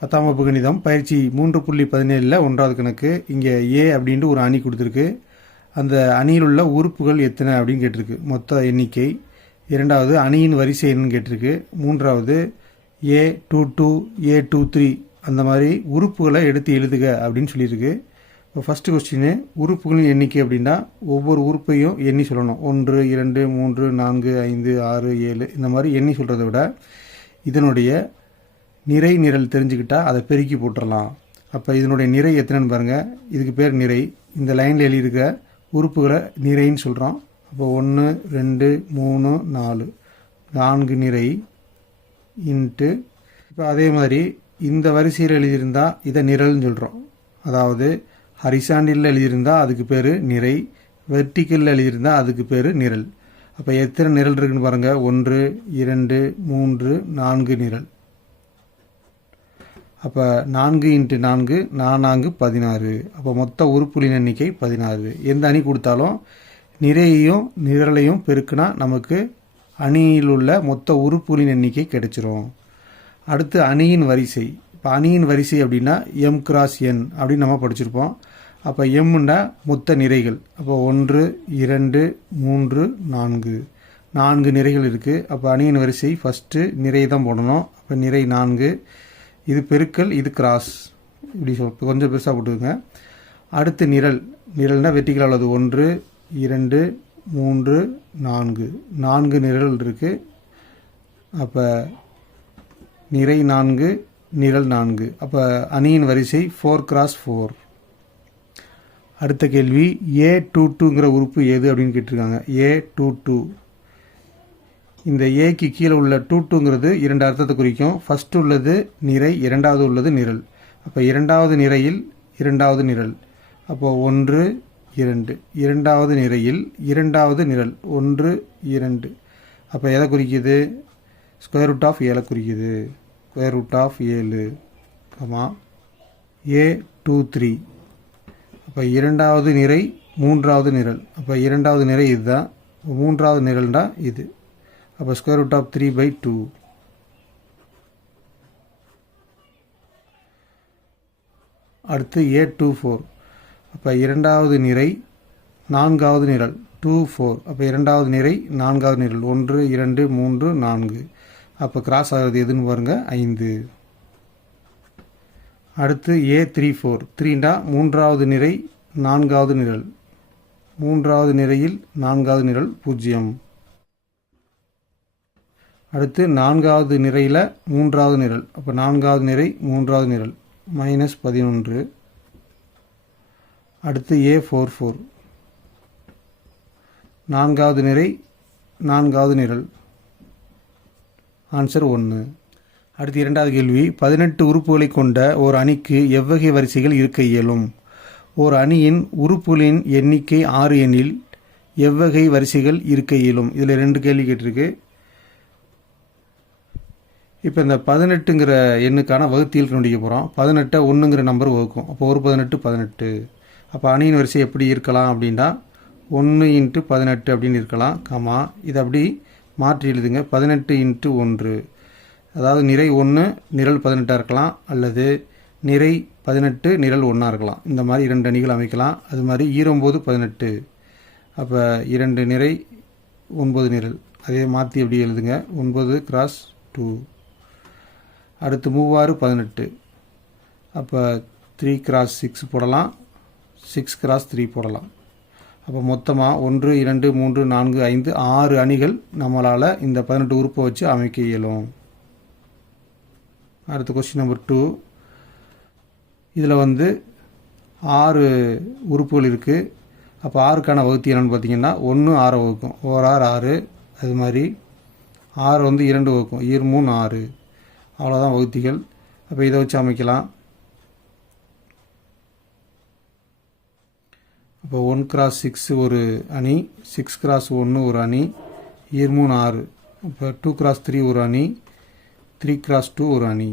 பத்தாம் வகுப்பு கணிதம் பயிற்சி மூன்று புள்ளி பதினேழில் ஒன்றாவது கணக்கு. இங்கே ஏ அப்படின்ட்டு ஒரு அணி கொடுத்துருக்கு. அந்த அணியில் உள்ள உறுப்புகள் எத்தனை அப்படின்னு கேட்டிருக்கு. மொத்த எண்ணிக்கை. இரண்டாவது அணியின் வரிசை என்னன்னு கேட்டிருக்கு. மூன்றாவது A two two A two three அந்த மாதிரி உறுப்புகளை எடுத்து எழுதுக அப்படின்னு சொல்லியிருக்கு. இப்போ ஃபஸ்ட்டு கொஸ்டின் உறுப்புகளின் எண்ணிக்கை அப்படின்னா ஒவ்வொரு உறுப்பையும் எண்ணி சொல்லணும். ஒன்று இரண்டு மூன்று நான்கு ஐந்து ஆறு ஏழு இந்த மாதிரி எண்ணி சொல்கிறத விட இதனுடைய நிறை நிரல் தெரிஞ்சுக்கிட்டால் அதை பெருக்கி போட்டுடலாம் அப்போ இதனுடைய நிறை எத்தனைன்னு பாருங்கள் இதுக்கு பேர் நிறை. இந்த லைனில் எழுதியிருக்க உறுப்புகளை நிறைன்னு சொல்கிறோம் அப்போ ஒன்று ரெண்டு மூணு நாலு. நான்கு நிறை இன்ட்டு. இப்போ அதே மாதிரி இந்த வரிசையில் எழுதியிருந்தால் இதை நிரல்னு சொல்கிறோம் அதாவது ஹரிசாண்டில் எழுதியிருந்தால் அதுக்கு பேர் நிறை. வெர்டிக்கலில் எழுதியிருந்தால் அதுக்கு பேர் நிரல். அப்போ எத்தனை நிரல் இருக்குன்னு பாருங்கள் ஒன்று இரண்டு மூன்று நான்கு நிரல். அப்போ நான்கு இன்ட்டு நான்கு நான்கு பதினாறு. அப்போ மொத்த உறுப்புகளின் எண்ணிக்கை பதினாறு. எந்த அணி கொடுத்தாலும் நிறையையும் நிரலையும் பெருக்குனா நமக்கு அணியில் உள்ள மொத்த உறுப்புகளின் எண்ணிக்கை கிடைச்சிரும். அடுத்து அணியின் வரிசை. இப்போ அணியின் வரிசை அப்படின்னா எம் கிராஸ் என் அப்படின்னு நம்ம படிச்சிருப்போம். அப்போ எம்னா மொத்த நிறைகள். அப்போ ஒன்று இரண்டு மூன்று நான்கு. நான்கு நிறைகள் இருக்குது அப்போ அணியின் வரிசை ஃபஸ்ட்டு நிறை தான் போடணும். அப்போ நிறை நான்கு இது பெருக்கல் இது கிராஸ் இப்படி சொல் கொஞ்சம் பெருசாக போட்டுக்கோங்க. அடுத்து நிரல். நிரல்னால் வெட்டிக்கல் அளவு ஒன்று இரண்டு மூன்று நான்கு. நான்கு நிரல் இருக்குது அப்போ நிறை நான்கு நிரல் நான்கு. அப்போ அணியின் வரிசை ஃபோர் கிராஸ் ஃபோர் அடுத்த கேள்வி ஏ டூ டூங்கிற உறுப்பு எது அப்படின்னு கேட்டிருக்காங்க. ஏ டூ டூ இந்த ஏக்கு கீழே உள்ள டூ டூங்கிறது இரண்டு அர்த்தத்தை குறிக்கும். ஃபர்ஸ்ட் உள்ளது நிறை இரண்டாவது உள்ளது நிரல். அப்போ இரண்டாவது நிறையில் இரண்டாவது நிரல். அப்போ ஒன்று இரண்டு. இரண்டாவது நிறையில் இரண்டாவது நிரல். ஒன்று இரண்டு. அப்போ எதை குறிக்குது? ஸ்கொயர் ரூட் ஆஃப் ஏழை குறிக்குது. ஸ்கொயர் ரூட் ஆஃப் ஏழு ஆமா ஏ டூ த்ரீ அப்போ இரண்டாவது நிறை மூன்றாவது நிரல். அப்போ இரண்டாவது நிறை இதுதான். மூன்றாவது நிரல்னா இது. அப்போ square root of three by two அடுத்து ஏ டூ ஃபோர் அப்போ இரண்டாவது நிறை நான்காவது நிரல். டூ ஃபோர் அப்போ இரண்டாவது நிறை நான்காவது நிரல். ஒன்று இரண்டு மூன்று நான்கு. அப்போ கிராஸ் ஆகிறது எதுன்னு பாருங்கள் ஐந்து. அடுத்து ஏ த்ரீ ஃபோர் த்ரீண்டா மூன்றாவது நிறை நான்காவது நிரல். மூன்றாவது நிறையில் நான்காவது நிரல் பூஜ்ஜியம். அடுத்து நான்காவது நிறையில் மூன்றாவது நிரல். அப்போ நான்காவது நிறை மூன்றாவது நிரல். மைனஸ் பதினொன்று. அடுத்து ஏ ஃபோர் ஃபோர் நான்காவது நிறை நான்காவது நிரல். ஆன்சர் ஒன்று அடுத்து இரண்டாவது கேள்வி. பதினெட்டு உறுப்புகளை கொண்ட ஒரு அணிக்கு எவ்வகை வரிசைகள் இருக்க இயலும்? ஓர் அணியின் உறுப்புகளின் எண்ணிக்கை ஆறு எண்ணில் எவ்வகை வரிசைகள் இருக்க இயலும்? இதில் ரெண்டு கேள்வி கேட்டிருக்கு. இப்போ இந்த பதினெட்டுங்கிற எண்ணுக்கான வகுத்தியல் கண்டுபிடிக்க போகிறோம் பதினெட்டை ஒன்றுங்கிற நம்பர் வகுக்கும். அப்போ ஒரு பதினெட்டு பதினெட்டு. அப்போ அணியின் வரிசை எப்படி இருக்கலாம் அப்படின்னா ஒன்று இன்ட்டு பதினெட்டு அப்படின்னு இருக்கலாம். காமா இது அப்படி மாற்றி எழுதுங்க. பதினெட்டு இன்ட்டு ஒன்று. அதாவது நிறை ஒன்று நிரல் பதினெட்டாக இருக்கலாம். அல்லது நிறை பதினெட்டு நிரல் ஒன்றா இருக்கலாம். இந்த மாதிரி இரண்டு அணிகள் அமைக்கலாம். அது மாதிரி ஈரம்போது பதினெட்டு. அப்போ இரண்டு நிறை ஒன்பது நிரல். அதே மாற்றி எப்படி எழுதுங்க. ஒன்பது கிராஸ் டூ அடுத்து மூவாறு பதினெட்டு. அப்போ த்ரீ கிராஸ் சிக்ஸ் போடலாம். சிக்ஸ் கிராஸ் த்ரீ போடலாம். அப்போ மொத்தமாக ஒன்று இரண்டு மூன்று நான்கு ஐந்து ஆறு அணிகள் நம்மளால் இந்த பதினெட்டு உறுப்பை வச்சு அமைக்க இயலும். அடுத்த கொஸ்டின் நம்பர் டூ இதில் வந்து ஆறு உறுப்புகள் இருக்குது அப்போ ஆறுக்கான வகுத்தி என்னென்னு பார்த்தீங்கன்னா ஒன்று ஆறை வகுக்கும். ஓர் ஆறு ஆறு. அது மாதிரி ஆறு வந்து இரண்டு வகுக்கும். ஈர் மூணு ஆறு. அவ்வளோதான் வகுத்திகள். அப்போ இதை வச்சு அமைக்கலாம். அப்போ ஒன் கிராஸ் சிக்ஸ் ஒரு அணி சிக்ஸ் கிராஸ் ஒன்று ஒரு அணி இருமூணு ஆறு. இப்போ டூ கிராஸ் த்ரீ ஒரு அணி த்ரீ கிராஸ் டூ ஒரு அணி.